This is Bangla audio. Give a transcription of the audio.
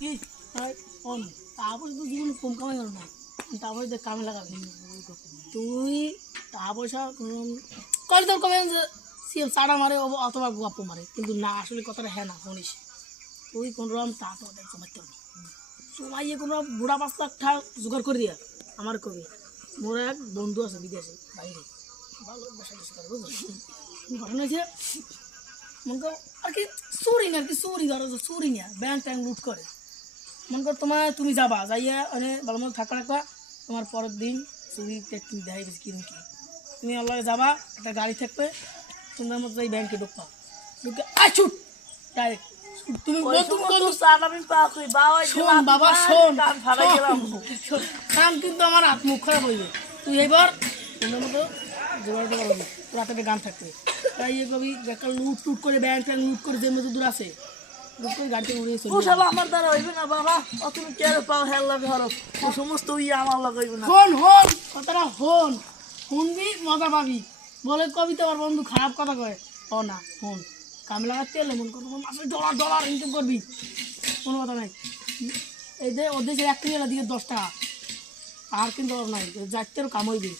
কি অন তারপরে তুই জীবনে কম কামাই করো না, তারপরে দেখ কামে লাগাবি তুই টাকা পয়সা করে তোর কমে চাড়া মারে অথবা গপ্প মারে, কিন্তু না আসলে কথাটা হ্যাঁ না শুনিস তুই কোনো রকম তা তোমাদের কমাইতে হবে সময় কোনো বুড়া 5 লাখ টাকা জোগাড় করে দিয়া আমার কবি মোর এক বন্ধু আছে বিদেশে বাইরে ভালো বসা বসে করে বুঝলি ঘটনা হয়েছে মনে কর আর কি চুরি না আর কি চুরি ধরো চুরি না ব্যাংক ট্যাঙ্ক লুট করে মনে কর তুমি যাবা যাইয়া মানে ভালো মতো থাকা রাখবা তোমার পরের দিন চুরি তুমি দেখাই বেশি কিরম কি তুমি আল্লাহ যাবা একটা গাড়ি থাকবে তোমার মতো এই ব্যাংকে ঢুকবা ঢুকে ছুট ডাইরেক্ট তুমি বাবা শোন কাম কিন্তু আমার হাত মুখ খারাপ হইবে তুই এবার তোমার মতো জোগাড় করবি রাতে একটা গান থাকবে তাই ইয়ে কবি একটা লুট টুট করে ব্যাংক ট্যাঙ্ক লুট করে যে মতো দূর আছে লুট করে গাড়িতে উড়িয়ে চলবে আমার দ্বারা হইবে না বাবা তুমি কে পাও হেল লাগে হরফ সমস্ত আমার লাগাইবে না হন হন কথাটা হন শুনবি মজা পাবি বলে কবিতা আমার বন্ধু খারাপ কথা কয় ও না হন কামে লাগাতে এলে মন কথা মাসে ডলার ইনকাম করবি কোনো কথা নাই এই যে ওর দেশে 1 টাকা দিকে 10 টাকা আর কিন্তু নাই যাইতে কাম হইবি